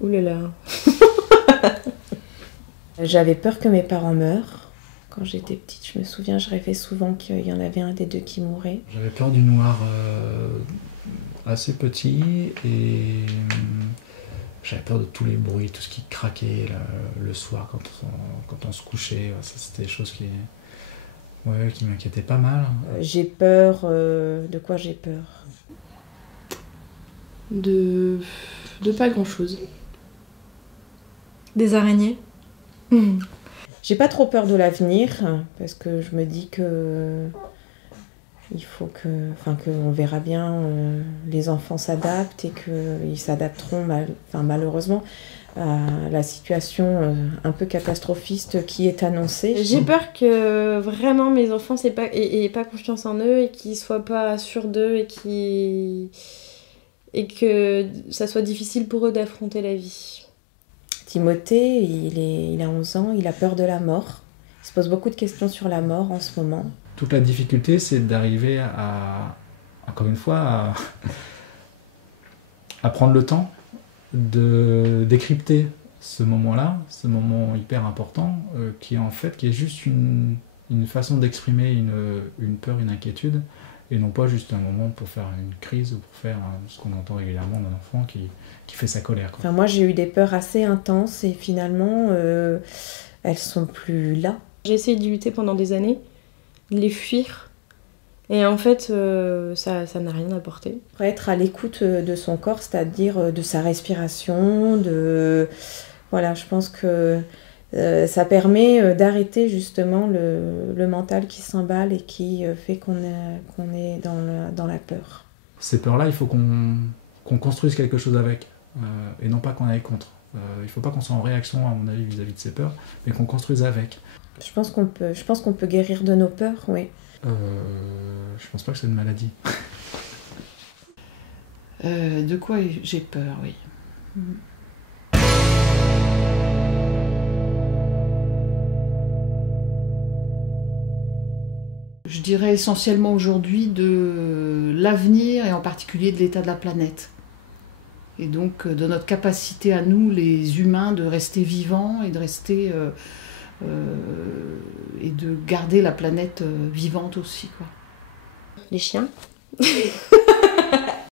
Ouh là là. J'avais peur que mes parents meurent. Quand j'étais petite, je me souviens, je rêvais souvent qu'il y en avait un des deux qui mourrait. J'avais peur du noir assez petit et j'avais peur de tous les bruits, tout ce qui craquait le soir quand on se couchait. Ça, c'était des choses qui m'inquiétaient pas mal. J'ai peur... de quoi j'ai peur? De pas grand-chose. Des araignées. J'ai pas trop peur de l'avenir, parce que je me dis que... il faut qu'on verra bien, les enfants s'adaptent et qu'ils s'adapteront malheureusement à la situation un peu catastrophiste qui est annoncée. J'ai peur que vraiment mes enfants aient pas confiance en eux et qu'ils soient pas sûrs d'eux et que ça soit difficile pour eux d'affronter la vie. Timothée, il a 11 ans, il a peur de la mort. Il se pose beaucoup de questions sur la mort en ce moment. Toute la difficulté, c'est d'arriver à, encore une fois, à prendre le temps de décrypter ce moment-là, ce moment hyper important, qui est juste une façon d'exprimer une peur, une inquiétude, et non pas juste un moment pour faire une crise ou pour faire ce qu'on entend régulièrement d'un enfant qui fait sa colère. Enfin, moi, j'ai eu des peurs assez intenses et finalement, elles sont plus là. J'ai essayé d'y lutter pendant des années, de les fuir, et en fait, ça n'a rien apporté. Être à l'écoute de son corps, c'est-à-dire de sa respiration, voilà, je pense que ça permet d'arrêter justement le mental qui s'emballe et qui fait qu'on est dans la peur. Ces peurs-là, il faut qu'on construise quelque chose avec, et non pas qu'on aille contre. Il ne faut pas qu'on soit en réaction, à mon avis, vis-à-vis de ces peurs, mais qu'on construise avec. Je pense qu'on peut guérir de nos peurs, oui. Je pense pas que c'est une maladie. De quoi j'ai peur, oui. Je dirais essentiellement aujourd'hui de l'avenir et en particulier de l'état de la planète. Et donc de notre capacité à nous, les humains, de rester vivants et de rester et de garder la planète vivante aussi, quoi. Les chiens.